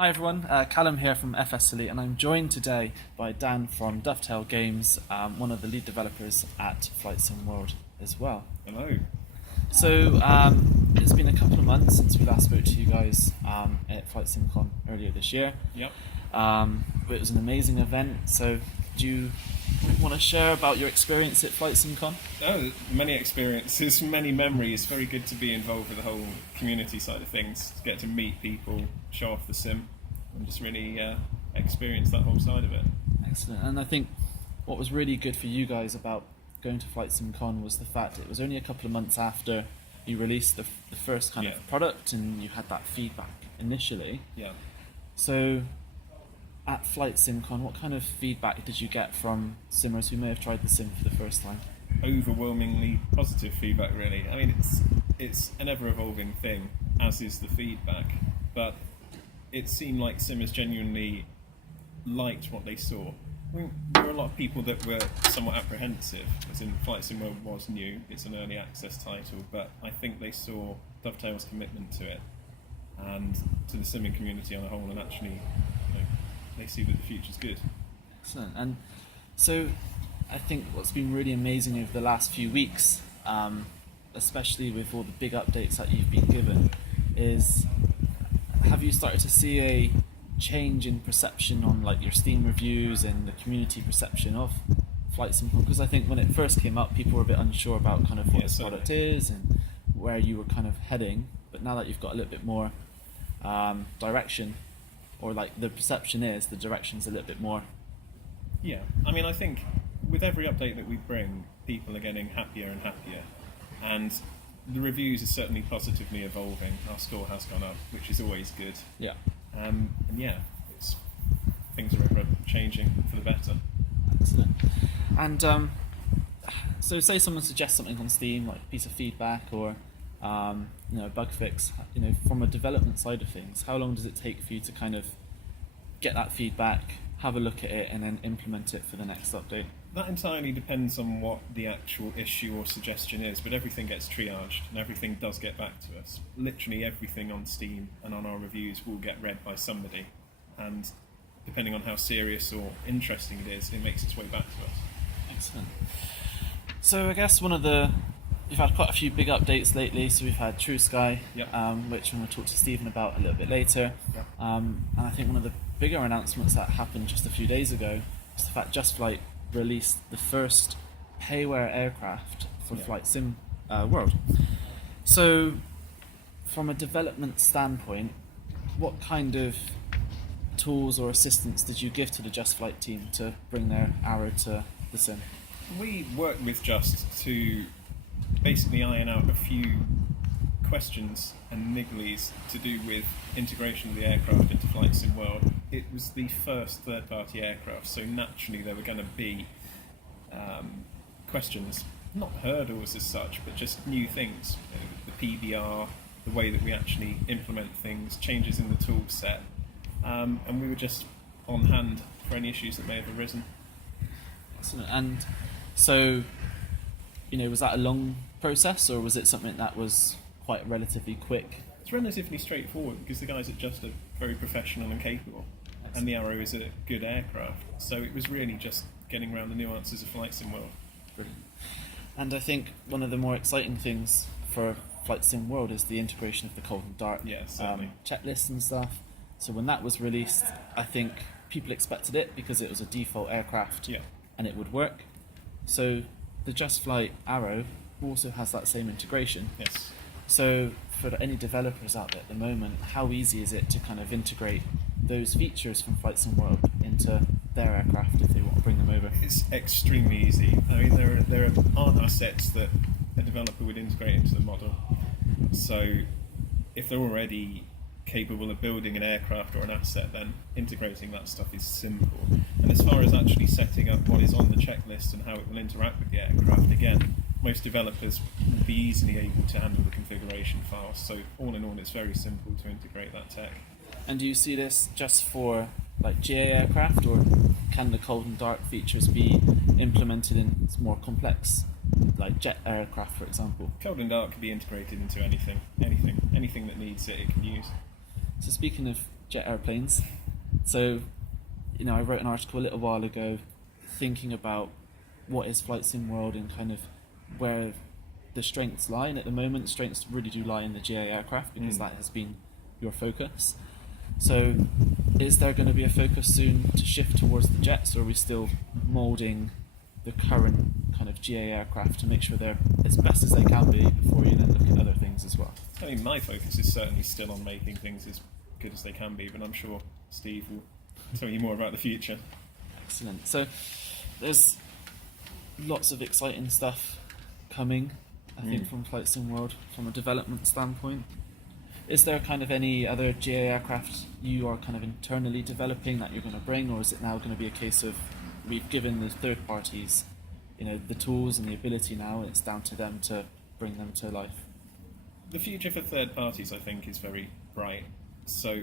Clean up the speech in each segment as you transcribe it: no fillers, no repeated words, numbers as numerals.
Hi everyone, Callum here from FSElite, and I'm joined today by Dan from Dovetail Games, one of the lead developers at Flight Sim World as well. Hello. So it's been a couple of months since we last spoke to you guys at Flight SimCon earlier this year. Yep. But it was an amazing event. So do you want to share about your experience at Flight SimCon? Oh, many experiences, many memories. Very good to be involved with the whole community side of things, to get to meet people, show off the sim, and just really experience that whole side of it. Excellent. And I think what was really good for you guys about going to Flight SimCon was the fact it was only a couple of months after you released the first kind of product, and you had that feedback initially. Yeah. So at Flight SimCon, what kind of feedback did you get from simmers who may have tried the sim for the first time? Overwhelmingly positive feedback, really. I mean, it's an ever-evolving thing, as is the feedback, but it seemed like simmers genuinely liked what they saw. I mean, there were a lot of people that were somewhat apprehensive, as in Flight Sim World was new, it's an early access title, but I think they saw Dovetail's commitment to it and to the simming community on a whole, and actually they see that the future's good. Excellent. And so I think what's been really amazing over the last few weeks, especially with all the big updates that you've been given, is have you started to see a change in perception on like your Steam reviews and the community perception of Flight SimCon? Because I think when it first came up, people were a bit unsure about kind of what this product is and where you were kind of heading. But now that you've got a little bit more direction, or like the perception is the direction's a little bit more. Yeah, I mean, I think with every update that we bring, people are getting happier and happier, and the reviews are certainly positively evolving. Our score has gone up, which is always good. Yeah. And yeah, things are ever changing for the better. Excellent. And so say someone suggests something on Steam, like a piece of feedback or a bug fix, from a development side of things, how long does it take for you to kind of get that feedback, have a look at it, and then implement it for the next update? That entirely depends on what the actual issue or suggestion is, but everything gets triaged and everything does get back to us. Literally everything on Steam and on our reviews will get read by somebody, and depending on how serious or interesting it is, it makes its way back to us. Excellent. So I guess we've had quite a few big updates lately. So we've had True Sky, which I'm going to talk to Stephen about a little bit later. Yep. And I think one of the bigger announcements that happened just a few days ago was the fact Just Flight released the first payware aircraft for Flight Sim World. So from a development standpoint, what kind of tools or assistance did you give to the Just Flight team to bring their arrow to the sim? We worked with Just to basically iron out a few questions and nigglies to do with integration of the aircraft into Flight Sim World. It was the first third-party aircraft, so naturally there were going to be questions, not hurdles as such, but just new things. The PBR, the way that we actually implement things, changes in the tool set, and we were just on hand for any issues that may have arisen. Excellent. And so, was that a long process, or was it something that was quite relatively quick? It's relatively straightforward because the guys at Just are very professional and capable. Excellent. And the Arrow is a good aircraft, so it was really just getting around the nuances of Flight Sim World. Brilliant. And I think one of the more exciting things for Flight Sim World is the integration of the cold and dark checklists and stuff. So when that was released, I think people expected it because it was a default aircraft and it would work. So the Just Flight Arrow also has that same integration. Yes. So for any developers out there at the moment, how easy is it to kind of integrate those features from Flight Sim World into their aircraft if they want to bring them over? It's extremely easy. I mean, there aren't assets that a developer would integrate into the model. So if they're already capable of building an aircraft or an asset, then integrating that stuff is simple. And as far as actually setting up what is on the checklist and how it will interact with the aircraft, again, most developers will be easily able to handle the configuration files. So all in all, it's very simple to integrate that tech. And do you see this just for like GA aircraft, or can the cold and dark features be implemented in more complex, like jet aircraft, for example? Cold and dark can be integrated into anything that needs it, it can use. So speaking of jet airplanes. So, I wrote an article a little while ago thinking about what is Flight Sim World and kind of where the strengths lie. And at the moment, strengths really do lie in the GA aircraft because that has been your focus. So, is there going to be a focus soon to shift towards the jets, or are we still moulding the current kind of GA aircraft to make sure they're as best as they can be before you then look at other things as well? I mean, my focus is certainly still on making things as good as they can be, but I'm sure Steve will tell you more about the future. Excellent. So there's lots of exciting stuff coming, I think, from Flight Sim World from a development standpoint. Is there kind of any other GA aircraft you are kind of internally developing that you're going to bring, or is it now going to be a case of we've given the third parties, the tools and the ability now, and it's down to them to bring them to life? The future for third parties, I think, is very bright. So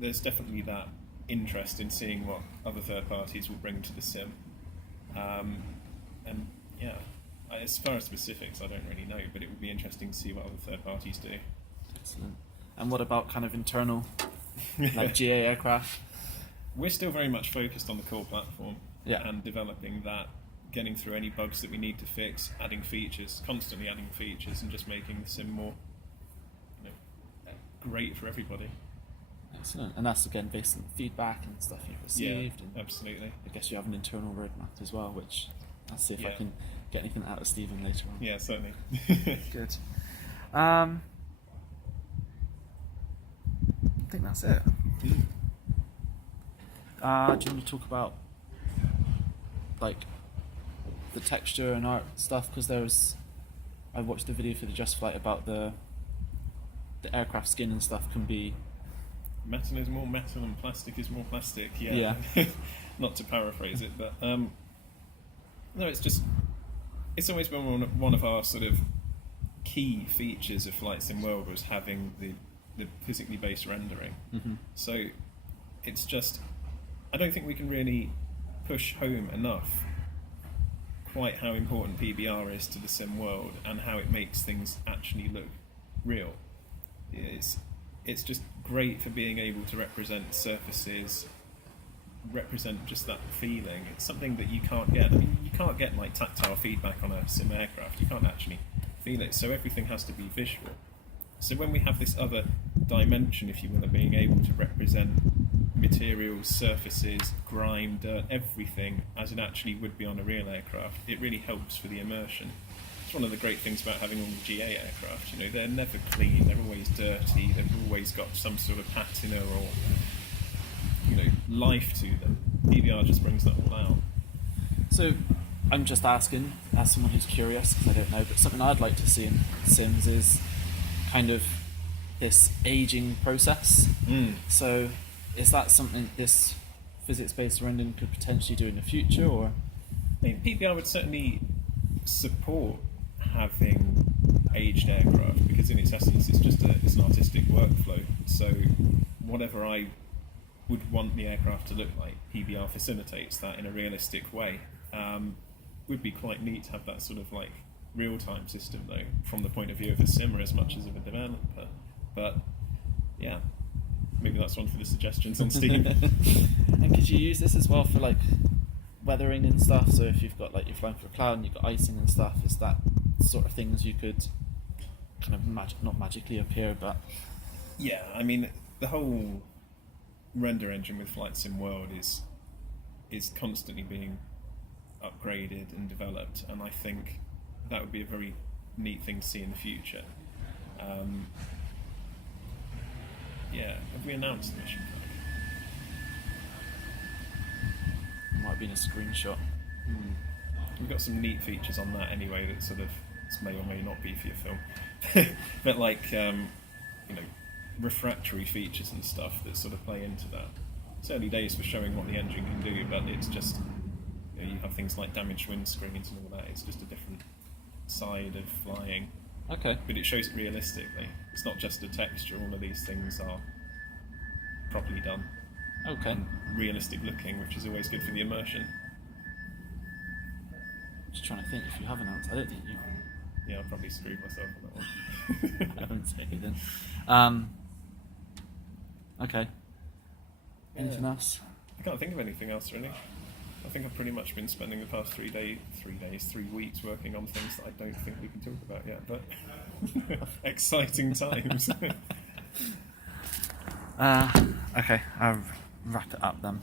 there's definitely that interest in seeing what other third parties will bring to the sim. And yeah, as far as specifics, I don't really know, but it would be interesting to see what other third parties do. Excellent. And what about kind of internal, like GA aircraft? We're still very much focused on the core platform Yeah. and developing that, getting through any bugs that we need to fix, adding features, constantly adding features, and just making the sim more great for everybody. Excellent. And that's again based on feedback and stuff you've received. Yeah, and absolutely. I guess you have an internal roadmap as well, which I'll see if I Yeah. can get anything out of Stephen later on. Yeah, certainly. Good. I think that's it. Do you want to talk about like the texture and art stuff? Because I watched the video for the Just Flight about the aircraft skin and stuff can be... Metal is more metal and plastic is more plastic. Yeah. Not to paraphrase it, but no, it's always been one of our sort of key features of Flight Sim World was having the physically based rendering. Mm-hmm. So it's just, I don't think we can really push home enough quite how important PBR is to the sim world and how it makes things actually look real. It's just great for being able to represent surfaces, represent just that feeling. It's something that you can't get. I mean, you can't get like tactile feedback on a sim aircraft. You can't actually feel it, so everything has to be visual. So when we have this other dimension, if you will, of being able to represent materials, surfaces, grime, dirt, everything as it actually would be on a real aircraft, it really helps for the immersion. It's one of the great things about having all the GA aircraft. They're never clean, they're always dirty, they've always got some sort of patina or life to them. PBR just brings that all out. So I'm just asking, as someone who's curious, because I don't know, but something I'd like to see in Sims is kind of this aging process. So is that something this physics-based rendering could potentially do in the future, or? I mean, PBR would certainly support having aged aircraft because in its essence it's an artistic workflow. So whatever I would want the aircraft to look like, PBR facilitates that in a realistic way. Would be quite neat to have that sort of like real-time system though, from the point of view of a simmer as much as of a developer. But yeah, maybe that's one for the suggestions on Steam. And could you use this as well for like weathering and stuff? So if you've got like you're flying for a cloud and you've got icing and stuff, is that sort of things you could kind of not magically appear, but yeah, I mean the whole render engine with Flight Sim World is constantly being upgraded and developed, and I think that would be a very neat thing to see in the future. Yeah, have we announced the mission? it might be in a screenshot. We've got some neat features on that anyway that sort of may or may not be for your film, but like refractory features and stuff that sort of play into that. It's early days for showing what the engine can do, but it's just you have things like damaged windscreens and all that. It's just a different side of flying. Okay. But it shows it realistically. It's not just a texture. All of these things are properly done. Okay. And realistic looking, which is always good for the immersion. Just trying to think if you have announced. I don't think you. Yeah, I probably screwed myself on that one. I haven't taken it then. Okay. Anything else? I can't think of anything else really. I think I've pretty much been spending the past 3 weeks working on things that I don't think we can talk about yet, but exciting times. Okay, I'll wrap it up then.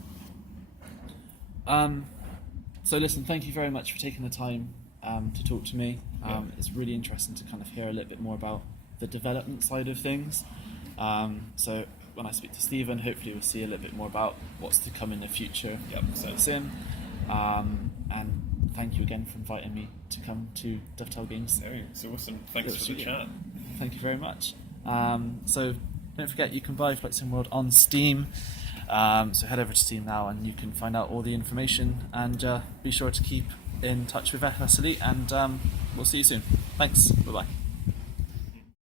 So listen, thank you very much for taking the time to talk to me. It's really interesting to kind of hear a little bit more about the development side of things. So when I speak to Stephen, hopefully we'll see a little bit more about what's to come in the future. Sim. And thank you again for inviting me to come to Dovetail Games. No, it's awesome. Thanks for the chat. Thank you very much. So don't forget, you can buy Flight Sim World on Steam. So head over to Steam now and you can find out all the information, and be sure to keep in touch with FSElite, and we'll see you soon. Thanks. Bye bye.